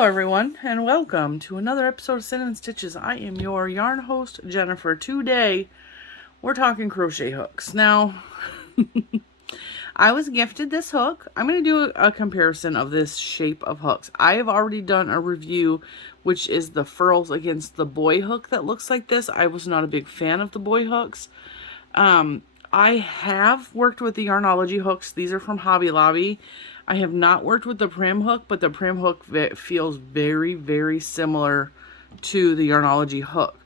Hello everyone, and welcome to another episode of Cinnamon Stitches. I am your yarn host, Jennifer. Today, we're talking crochet hooks. Now, I was gifted this hook. I'm going to do a comparison of this shape of hooks. I have already done a review, which is the Furls against the boy hook that looks like this. I was not a big fan of the boy hooks. I have worked with the Yarnology hooks. These are from Hobby Lobby. I have not worked with the Prym hook, but the Prym hook feels very, very similar to the Yarnology hook.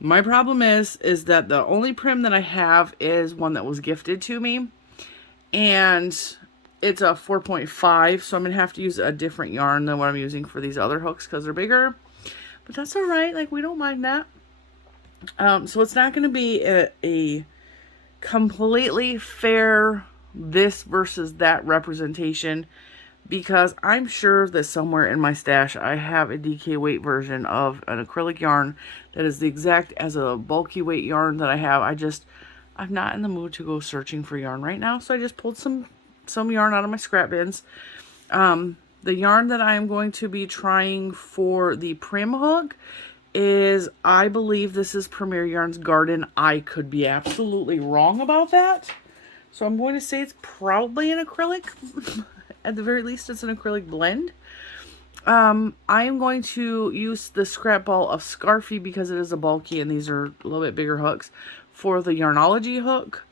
My problem is that the only Prym that I have is one that was gifted to me, and it's a 4.5, so I'm going to have to use a different yarn than what I'm using for these other hooks because they're bigger. But that's all right. Like, we don't mind that. So it's not going to be a completely fair this versus that representation, because I'm sure that somewhere in my stash I have a DK weight version of an acrylic yarn that is the exact as a bulky weight yarn that I have. I'm not in the mood to go searching for yarn right now, so I just pulled some yarn out of my scrap bins. The yarn that I am going to be trying for the Prym hook is, I believe this is Premier Yarns Garden. I could be absolutely wrong about that, so I'm going to say it's probably an acrylic. At the very least, it's an acrylic blend. I am going to use the scrap ball of Scarfy because it is a bulky and these are a little bit bigger hooks for the Yarnology hook.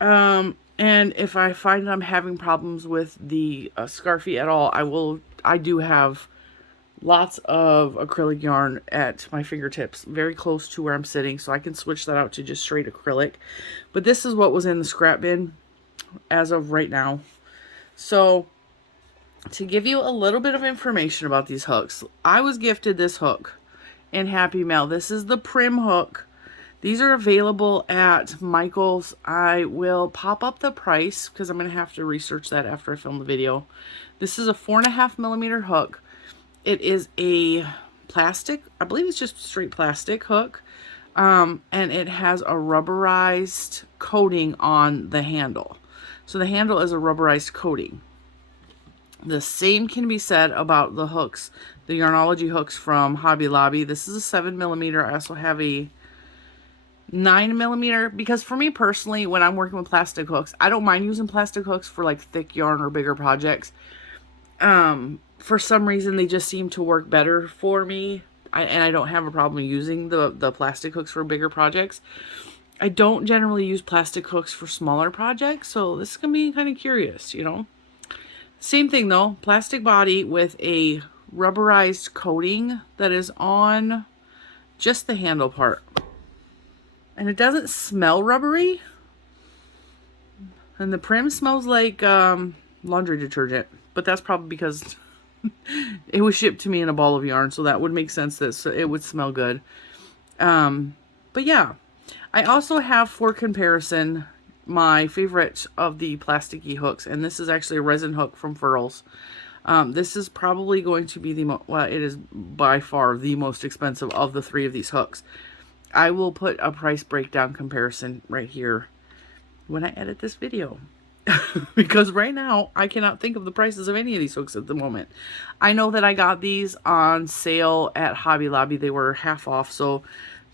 And if I find I'm having problems with the Scarfy at all, I do have lots of acrylic yarn at my fingertips, very close to where I'm sitting, so I can switch that out to just straight acrylic. But this is what was in the scrap bin as of right now. So, to give you a little bit of information about these hooks, I was gifted this hook in Happy Mail. This is the Prym hook. These are available at Michael's. I will pop up the price because I'm going to have to research that after I film the video. This is a 4.5mm hook. It is a plastic, I believe it's just straight plastic hook, and it has a rubberized coating on the handle. So the handle is a rubberized coating. The same can be said about the hooks, the Yarnology hooks from Hobby Lobby. This is a 7mm. I also have a 9mm, because for me personally, when I'm working with plastic hooks, I don't mind using plastic hooks for like thick yarn or bigger projects. For some reason, they just seem to work better for me. And I don't have a problem using the plastic hooks for bigger projects. I don't generally use plastic hooks for smaller projects, so this is going to be kind of curious, you know. Same thing though, plastic body with a rubberized coating that is on just the handle part. And it doesn't smell rubbery. And the Prym smells like laundry detergent, but that's probably because it was shipped to me in a ball of yarn, so that would make sense that it would smell good. But yeah, I also have, for comparison, my favorite of the plasticky hooks, and this is actually a resin hook from Furls. This is probably going to be it is by far the most expensive of the three of these hooks. I will put a price breakdown comparison right here when I edit this video. Because right now, I cannot think of the prices of any of these hooks at the moment. I know that I got these on sale at Hobby Lobby. They were half off, so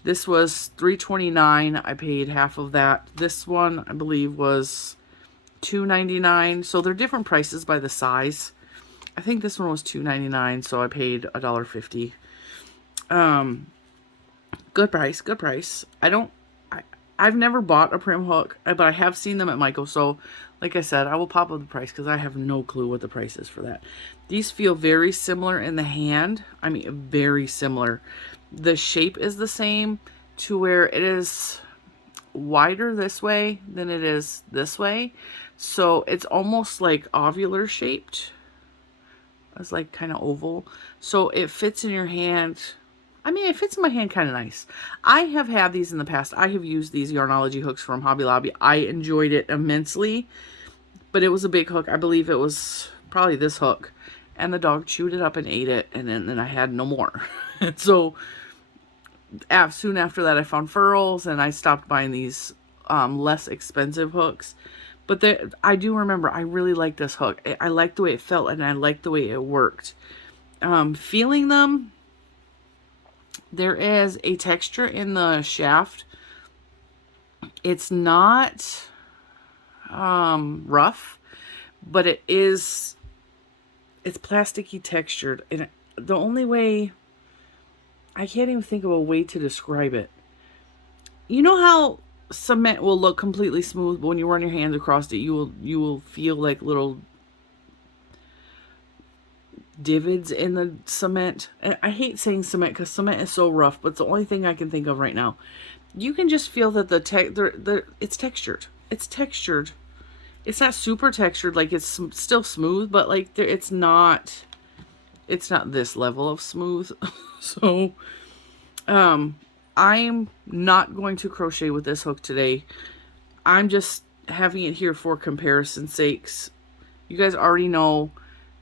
this was $3.29. I paid half of that. This one, I believe, was $2.99. So they're different prices by the size. I think this one was $2.99, so I paid $1.50. Good price, good price. I've never bought a Prym hook, but I have seen them at Michael, so like I said, I will pop up the price because I have no clue what the price is for that. These feel very similar in the hand. I mean, very similar. The shape is the same to where it is wider this way than it is this way. So it's almost like ovular shaped. It's like kind of oval. So it fits in your hand. I mean, it fits in my hand kind of nice. I have had these in the past. I have used these Yarnology hooks from Hobby Lobby. I enjoyed it immensely. But it was a big hook. I believe it was probably this hook. And the dog chewed it up and ate it. And then I had no more. So soon after that, I found Furls. And I stopped buying these less expensive hooks. But I do remember, I really liked this hook. I liked the way it felt. And I liked the way it worked. feeling them, there is a texture in the shaft. It's not rough, but it's plasticky textured. And the only way, I can't even think of a way to describe it. You know how cement will look completely smooth, but when you run your hands across it, you will feel like little divots in the cement. And I hate saying cement because cement is so rough, but it's the only thing I can think of right now. You can just feel that it's textured. It's textured. It's not super textured, like it's still smooth, but like it's not this level of smooth. So I'm not going to crochet with this hook today. I'm just having it here for comparison sakes. You guys already know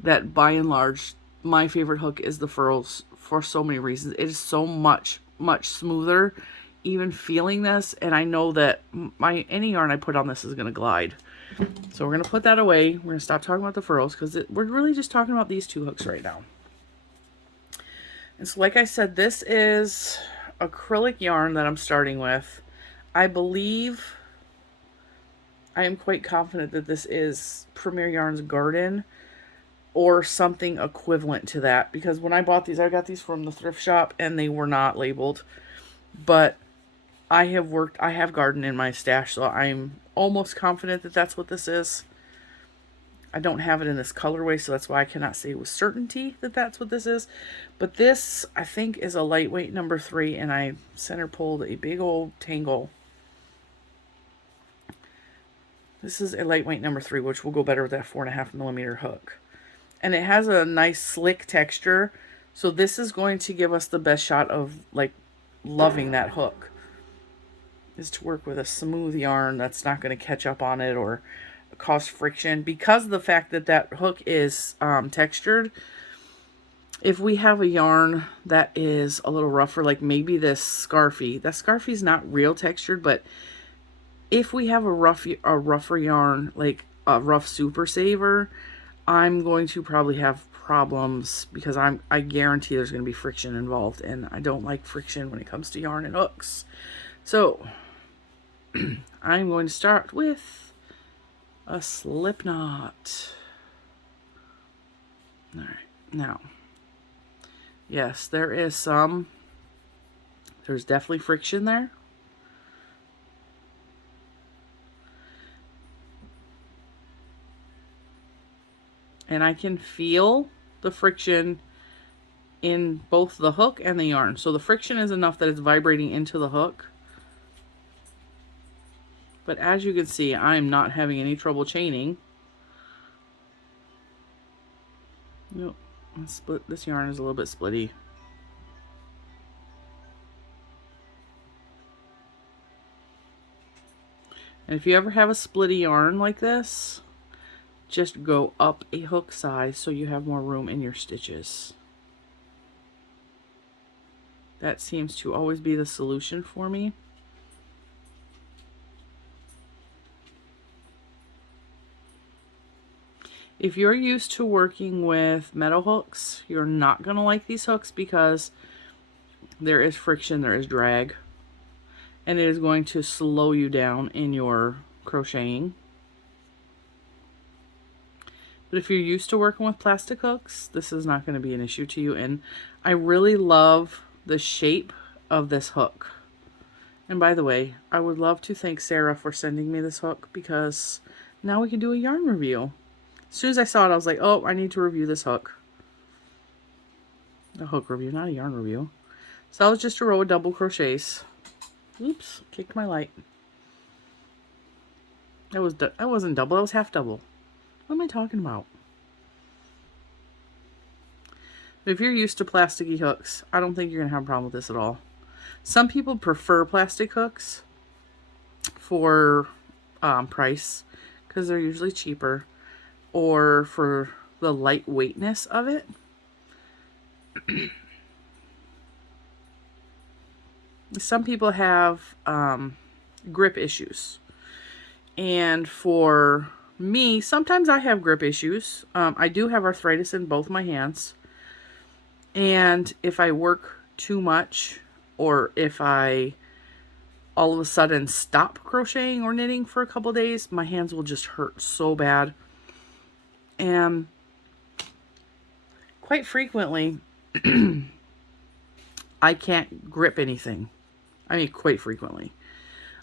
that by and large, my favorite hook is the Furls for so many reasons. It is so much smoother, even feeling this, and I know that any yarn I put on this is going to glide. So we're going to put that away. We're going to stop talking about the Furls because we're really just talking about these two hooks right now. And so like I said, this is acrylic yarn that I'm starting with. I believe, I am quite confident that this is Premier Yarns Garden or something equivalent to that, because when I bought these, I got these from the thrift shop and they were not labeled. But I have garden in my stash, so I'm almost confident that that's what this is. I don't have it in this colorway, so that's why I cannot say with certainty that that's what this is. But this, I think, is a lightweight number 3, and I center pulled a big old tangle. This is a lightweight number 3, which will go better with that 4.5mm hook. And it has a nice slick texture, so this is going to give us the best shot of like loving that hook, is to work with a smooth yarn that's not going to catch up on it or cause friction, because of the fact that that hook is textured. If we have a yarn that is a little rougher, like maybe this Scarfie, that Scarfie's not real textured, but if we have a rougher yarn, like a rough Super Saver, I'm going to probably have problems, because I guarantee there's going to be friction involved, and I don't like friction when it comes to yarn and hooks. So I'm going to start with a slip knot. All right, now, yes, there's definitely friction there. And I can feel the friction in both the hook and the yarn. So the friction is enough that it's vibrating into the hook. But as you can see, I'm not having any trouble chaining. Nope. This yarn is a little bit splitty. And if you ever have a splitty yarn like this, just go up a hook size so you have more room in your stitches. That seems to always be the solution for me. If you're used to working with metal hooks, you're not going to like these hooks, because there is friction, there is drag, and it is going to slow you down in your crocheting. But if you're used to working with plastic hooks, this is not going to be an issue to you. And I really love the shape of this hook. And by the way, I would love to thank Sarah for sending me this hook, because now we can do a yarn review. As soon as I saw it, I was like, oh, I need to review this hook. A hook review, not a yarn review. So that was just a row of double crochets. Oops, kicked my light. That wasn't double, that was half double. What am I talking about? If you're used to plasticky hooks, I don't think you're going to have a problem with this at all. Some people prefer plastic hooks for price, because they're usually cheaper, or for the lightweightness of it. Some people have grip issues. And for me, sometimes I have grip issues. I do have arthritis in both my hands. And if I work too much, or if I all of a sudden stop crocheting or knitting for a couple days, my hands will just hurt so bad. And quite frequently, I can't grip anything. I mean, quite frequently.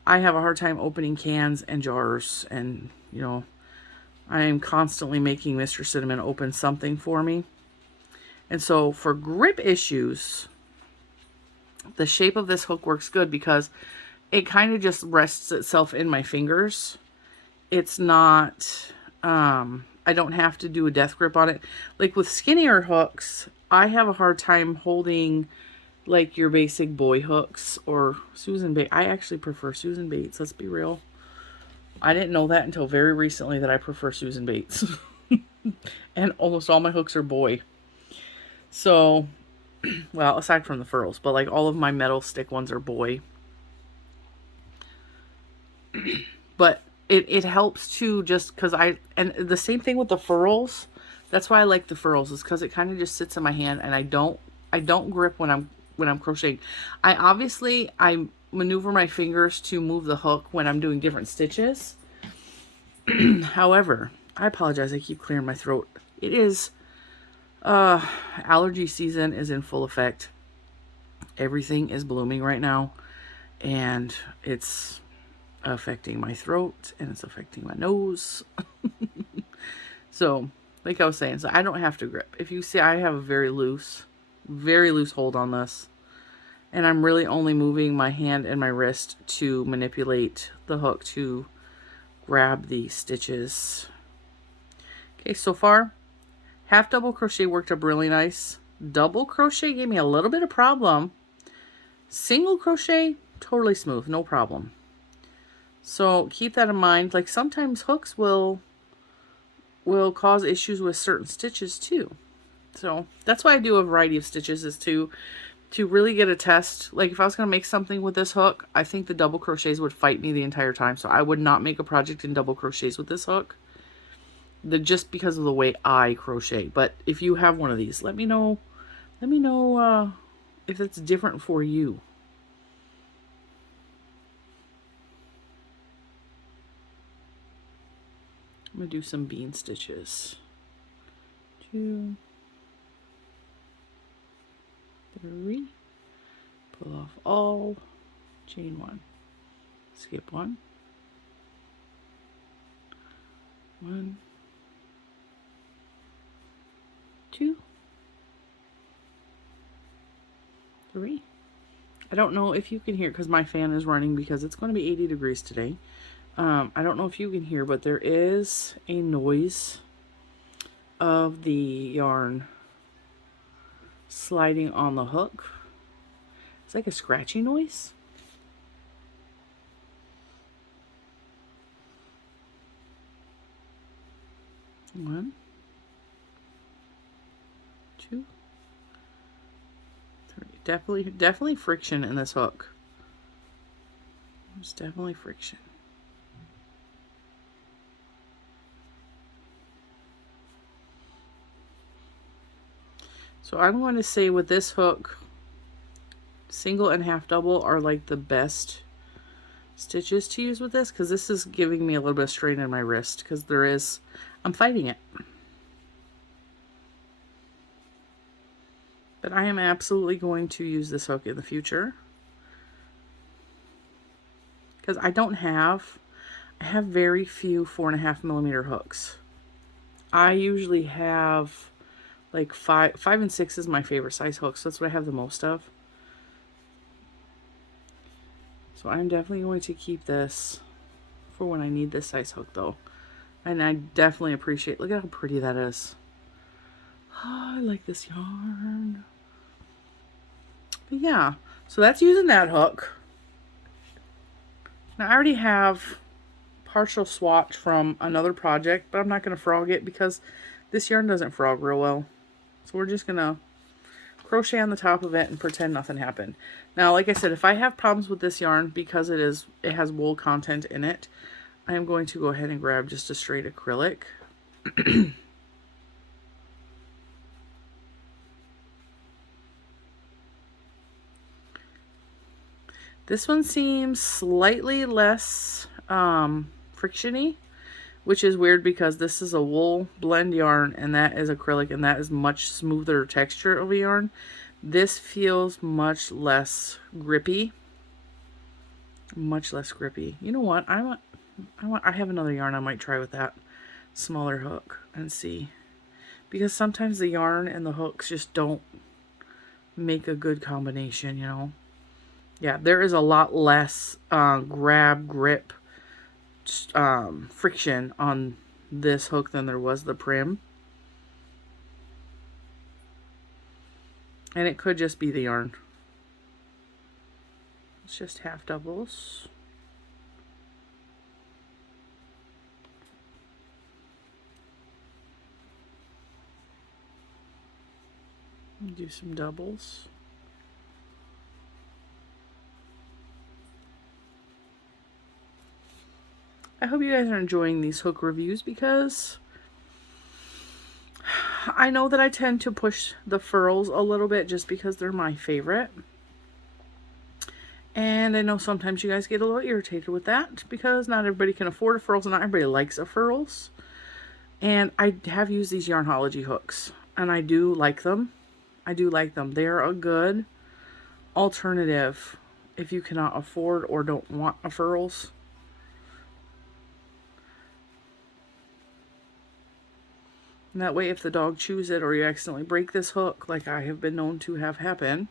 I have a hard time opening cans and jars, and, you know, I am constantly making Mr. Cinnamon open something for me. And so for grip issues, the shape of this hook works good because it kind of just rests itself in my fingers. It's not, I don't have to do a death grip on it. Like with skinnier hooks, I have a hard time holding like your basic boy hooks or Susan Bates. I actually prefer Susan Bates, let's be real. I didn't know that until very recently that I prefer Susan Bates. And almost all my hooks are boy. So, well, aside from the furls, but like all of my metal stick ones are boy. But it helps to just because and the same thing with the furls. That's why I like the furls, is because it kind of just sits in my hand and I don't grip when I'm crocheting. I maneuver my fingers to move the hook when I'm doing different stitches. However, I apologize, I keep clearing my throat. It is allergy season is in full effect. Everything is blooming right now, and it's affecting my throat and it's affecting my nose. So, like I was saying, so I don't have to grip. If you see, I have a very loose hold on this. And I'm really only moving my hand and my wrist to manipulate the hook to grab the stitches. Okay, so far, half double crochet worked up really nice. Double crochet gave me a little bit of problem. Single crochet, totally smooth, no problem. So keep that in mind. Like sometimes hooks will cause issues with certain stitches too. So that's why I do a variety of stitches, is to really get a test. Like if I was going to make something with this hook, I think the double crochets would fight me the entire time. So I would not make a project in double crochets with this hook. Just because of the way I crochet. But if you have one of these, let me know. Let me know if it's different for you. I'm going to do some bean stitches. 2, 3, pull off all, chain 1, skip 1, 1, 2, 3. I don't know if you can hear because my fan is running because it's going to be 80 degrees today. I don't know if you can hear, but there is a noise of the yarn sliding on the hook. It's like a scratchy noise. One, 2, 3. Definitely friction in this hook. There's definitely friction. So I'm going to say with this hook, single and half double are like the best stitches to use with this, because this is giving me a little bit of strain in my wrist because I'm fighting it. But I am absolutely going to use this hook in the future because I have very few 4.5mm hooks. I usually have like 5 and 6 is my favorite size hook, so that's what I have the most of. So I'm definitely going to keep this for when I need this size hook though. And I definitely appreciate, look at how pretty that is. Oh, I like this yarn. But yeah, so that's using that hook. Now I already have partial swatch from another project, but I'm not going to frog it because this yarn doesn't frog real well. So we're just going to crochet on the top of it and pretend nothing happened. Now, like I said, if I have problems with this yarn because it has wool content in it, I am going to go ahead and grab just a straight acrylic. This one seems slightly less frictiony, which is weird because this is a wool blend yarn and that is acrylic, and that is much smoother texture of a yarn. This feels much less grippy. Much less grippy. You know what? I have another yarn I might try with that smaller hook and see. Because sometimes the yarn and the hooks just don't make a good combination, you know. Yeah, there is a lot less grip, friction on this hook than there was the Prym. And it could just be the yarn. It's just half doubles. Do some doubles. I hope you guys are enjoying these hook reviews because I know that I tend to push the furls a little bit just because they're my favorite. And I know sometimes you guys get a little irritated with that because not everybody can afford a furls and not everybody likes a furls. And I have used these Yarnology hooks and I do like them. I do like them. They're a good alternative if you cannot afford or don't want a furls. And that way if the dog chews it or you accidentally break this hook, like I have been known to have happen,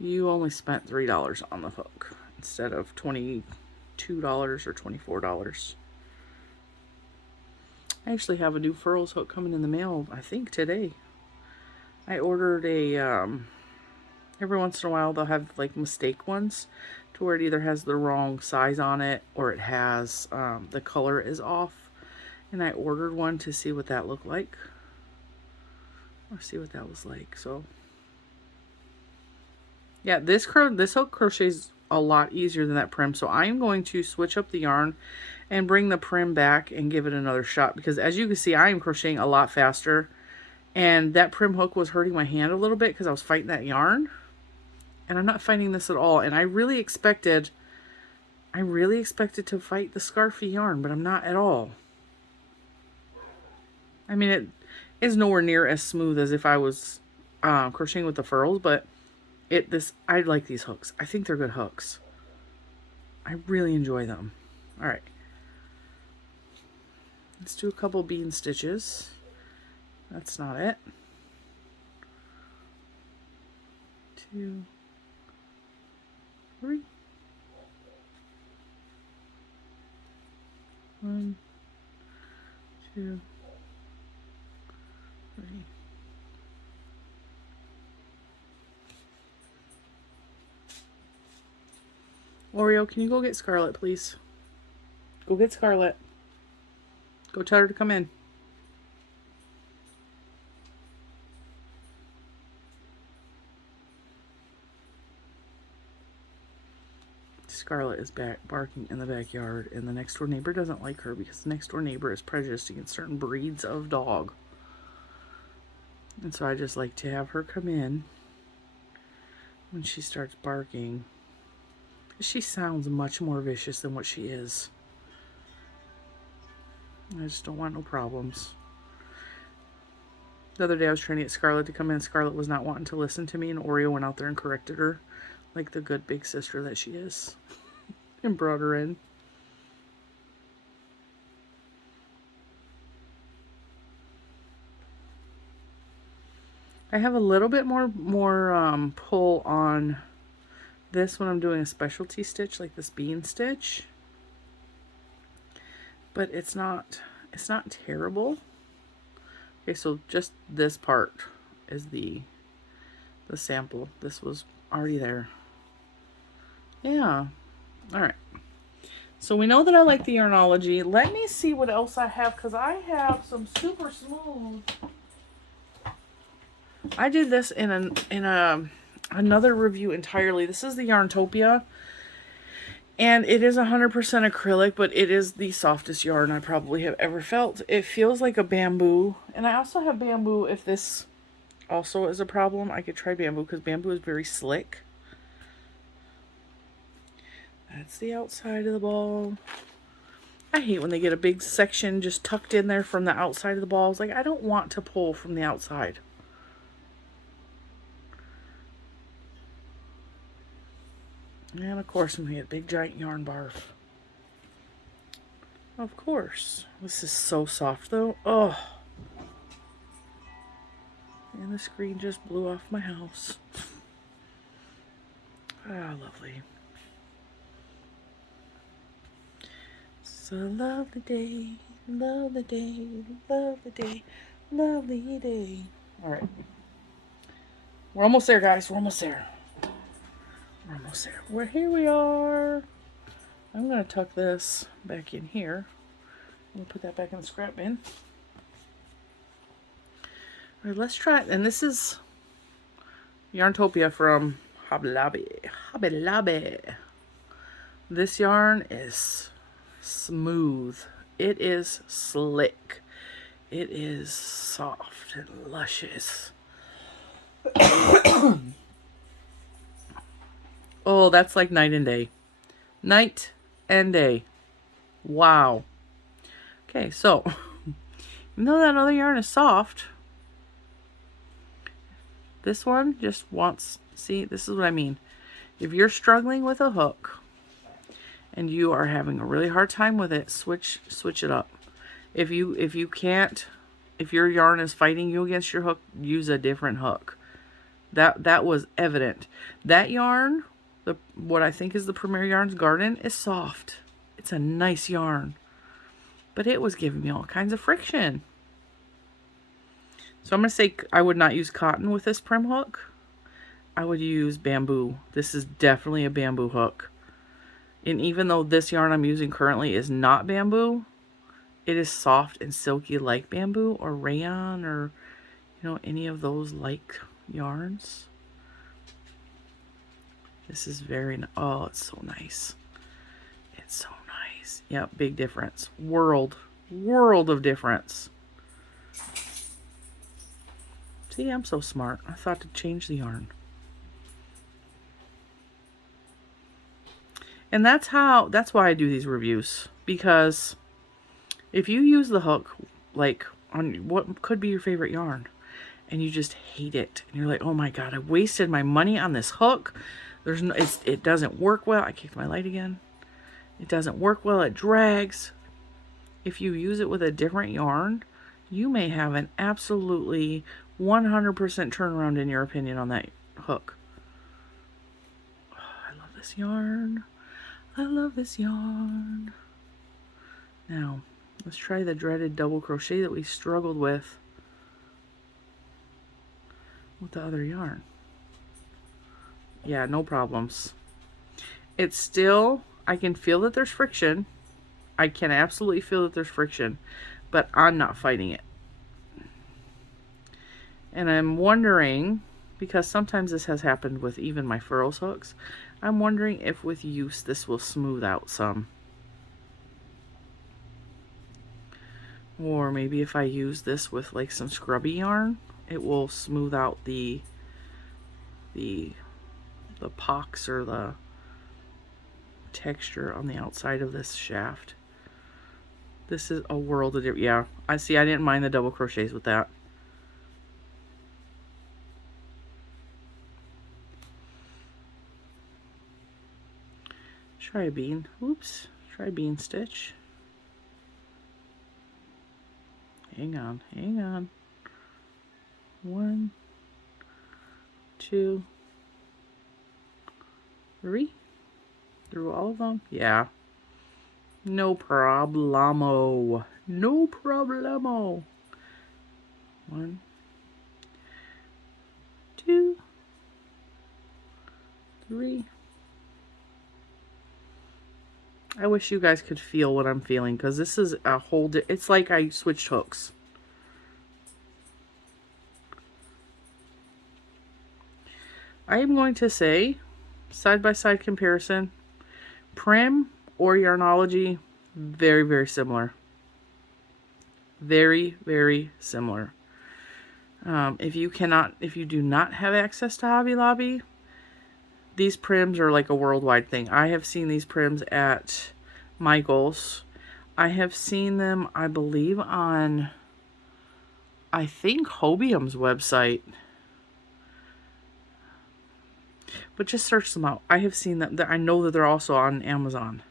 you only spent $3 on the hook instead of $22 or $24. I actually have a new furls hook coming in the mail, I think today. I ordered a, every once in a while they'll have like mistake ones to where it either has the wrong size on it or it has, the color is off. And I ordered one to see what that looked like. Or see what that was like. So, yeah, this hook crochets a lot easier than that Prym. So I am going to switch up the yarn and bring the Prym back and give it another shot. Because as you can see, I am crocheting a lot faster. And that Prym hook was hurting my hand a little bit because I was fighting that yarn. And I'm not fighting this at all. And I really expected to fight the scarfy yarn, but I'm not at all. I mean, it is nowhere near as smooth as if I was crocheting with the furls, but I like these hooks. I think they're good hooks. I really enjoy them. All right. Let's do a couple bean stitches. That's not it. 2, 3. 1, 2, 3. Oreo, can you go get Scarlet, please? Go get Scarlet. Go tell her to come in. Scarlet is back barking in the backyard, and the next door neighbor doesn't like her because the next door neighbor is prejudiced against certain breeds of dog. And so I just like to have her come in when she starts barking. She sounds much more vicious than what she is. I just don't want no problems. The other day I was trying to get Scarlet to come in. Scarlet was not wanting to listen to me, and Oreo went out there and corrected her like the good big sister that she is and brought her in. I have a little bit more pull on this when I'm doing a specialty stitch like this bean stitch, but it's not terrible. Okay, so just this part is the sample. This was already there. Yeah. All right. So we know that I like the Yarnology. Let me see what else I have, because I have some super smooth. I did this in another review entirely. This is the Yarntopia, and it is 100% acrylic, but it is the softest yarn I probably have ever felt. It feels like a bamboo, and I also have bamboo. If this also is a problem, I could try bamboo because bamboo is very slick. That's the outside of the ball. I hate when they get a big section just tucked in there from the outside of the balls. Like, I don't want to pull from the outside. And of course, I'm going to get big giant yarn barf. Of course. This is so soft though. Oh. And the screen just blew off my house. Ah, lovely. It's a lovely day, lovely day, lovely day, lovely day. All right. We're almost there, guys. We're almost there. We're almost there. Here we are. I'm going to tuck this back in here. I'm going to put that back in the scrap bin. All right, let's try it. And this is Yarntopia from Hobby Lobby. Hobby Lobby. This yarn is smooth. It is slick. It is soft and luscious. Oh, that's like night and day. Night and day. Wow. Okay, so even though that other yarn is soft, this one just wants, see, this is what I mean. If you're struggling with a hook and you are having a really hard time with it, switch it up. If you can't, if your yarn is fighting you against your hook, use a different hook. That was evident. That yarn, what I think is the Premier Yarns Garden, is soft. It's a nice yarn. But it was giving me all kinds of friction. So I'm going to say I would not use cotton with this Prym hook. I would use bamboo. This is definitely a bamboo hook. And even though this yarn I'm using currently is not bamboo, it is soft and silky like bamboo or rayon or, you know, any of those like yarns. This is very, oh, it's so nice. It's so nice. Yep, big difference. World of difference. See, I'm so smart. I thought to change the yarn. And that's why I do these reviews. Because if you use the hook, like, on what could be your favorite yarn, and you just hate it, and you're like, oh my god, I wasted my money on this hook. There's no, it doesn't work well. I kicked my light again. It doesn't work well. It drags. If you use it with a different yarn, you may have an absolutely 100% turnaround in your opinion on that hook. Oh, I love this yarn. I love this yarn. Now, let's try the dreaded double crochet that we struggled with the other yarn. Yeah, no problems. It's still, I can feel that there's friction. I can absolutely feel that there's friction, but I'm not fighting it. And I'm wondering, because sometimes this has happened with even my Furls hooks, I'm wondering if with use this will smooth out some. Or maybe if I use this with like some scrubby yarn, it will smooth out the pox or the texture on the outside of this shaft. This is a world of difference. Yeah, I see. I didn't mind the double crochets with that. Try a bean. Oops. Try bean stitch. Hang on. Hang on. 1, 2, 3. Through all of them? Yeah. No problemo. No problemo. 1, 2, 3. I wish you guys could feel what I'm feeling, because this is a whole... It's like I switched hooks. I am going to say, side-by-side comparison, Prym or Yarnology, very, very similar. Very, very similar. If you do not have access to Hobby Lobby, these Pryms are like a worldwide thing. I have seen these Pryms at Michael's. I have seen them, I believe, on, I think, Hobium's website. But just search them out. I have seen them. I know that they're also on Amazon.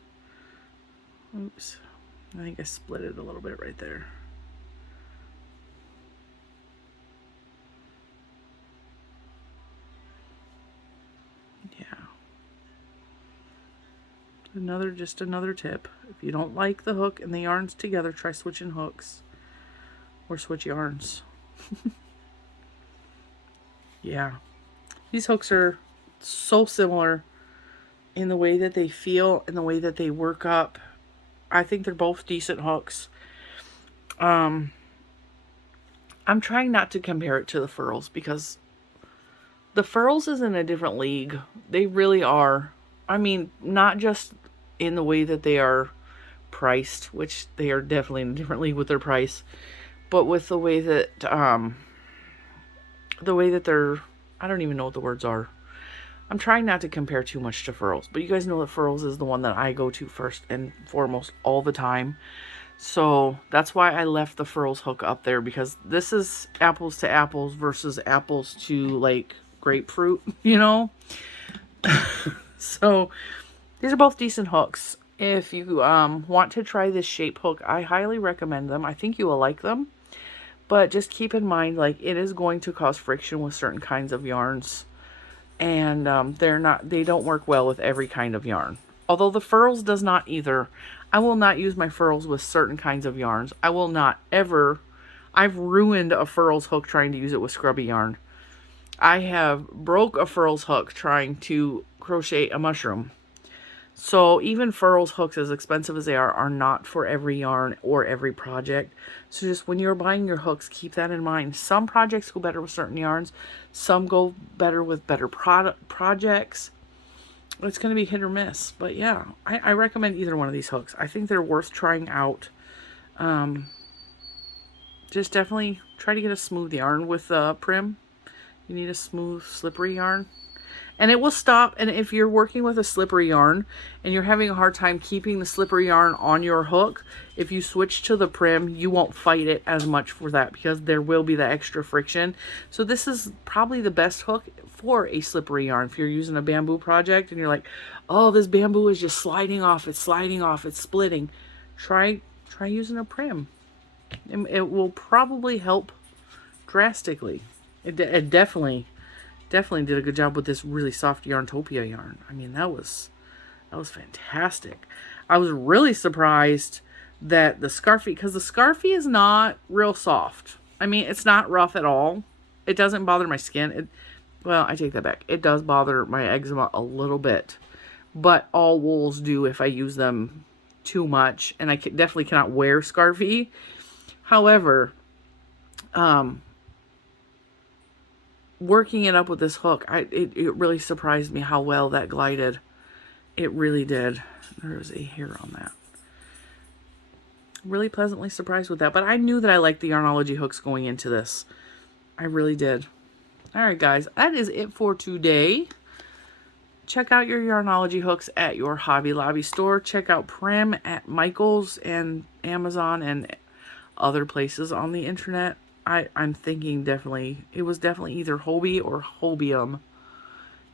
Oops. I think I split it a little bit right there. Yeah. Just another tip. If you don't like the hook and the yarns together, try switching hooks. Or switch yarns. Yeah. These hooks are so similar in the way that they feel and the way that they work up. I think they're both decent hooks. I'm trying not to compare it to the Furls because the Furls is in a different league. They really are. I mean, not just in the way that they are priced, which they are definitely in a different league with their price, but with the way that they're, I don't even know what the words are. I'm trying not to compare too much to Furls, but you guys know that Furls is the one that I go to first and foremost all the time. So that's why I left the Furls hook up there, because this is apples to apples versus apples to like grapefruit, you know? So these are both decent hooks. If you want to try this shape hook, I highly recommend them. I think you will like them. But just keep in mind, like, it is going to cause friction with certain kinds of yarns. And they don't work well with every kind of yarn. Although the Furls does not either. I will not use my Furls with certain kinds of yarns. I will not ever. I've ruined a Furls hook trying to use it with scrubby yarn. I have broke a Furls hook trying to crochet a mushroom. So even Furls hooks, as expensive as they are not for every yarn or every project. So just when you're buying your hooks, keep that in mind. Some projects go better with certain yarns. Some go better with better projects. It's going to be hit or miss. But yeah, I recommend either one of these hooks. I think they're worth trying out. Just definitely try to get a smooth yarn with Prym. You need a smooth, slippery yarn. And it will stop. And if you're working with a slippery yarn and you're having a hard time keeping the slippery yarn on your hook, if you switch to the Prym, you won't fight it as much for that, because there will be that extra friction. So this is probably the best hook for a slippery yarn. If you're using a bamboo project and you're like, oh, this bamboo is just sliding off, it's splitting. Try using a Prym. It will probably help drastically. It definitely did a good job with this really soft Yarntopia yarn. I mean, that was fantastic. I was really surprised that the Scarfie, because the Scarfie is not real soft. I mean, it's not rough at all. It doesn't bother my skin. Well, I take that back. It does bother my eczema a little bit, but all wools do if I use them too much, and I definitely cannot wear Scarfie. However, working it up with this hook, it really surprised me how well that glided. It really did. There's a hair on that. Really pleasantly surprised with that. But I knew that I liked the Yarnology hooks going into this. I really did. Alright guys, that is it for today. Check out your Yarnology hooks at your Hobby Lobby store. Check out Prym at Michael's and Amazon and other places on the internet. I'm thinking it was definitely either Hobie or Hobium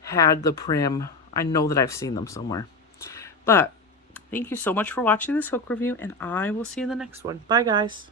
had the Prym. I know that I've seen them somewhere. But thank you so much for watching this hook review, and I will see you in the next one. Bye, guys.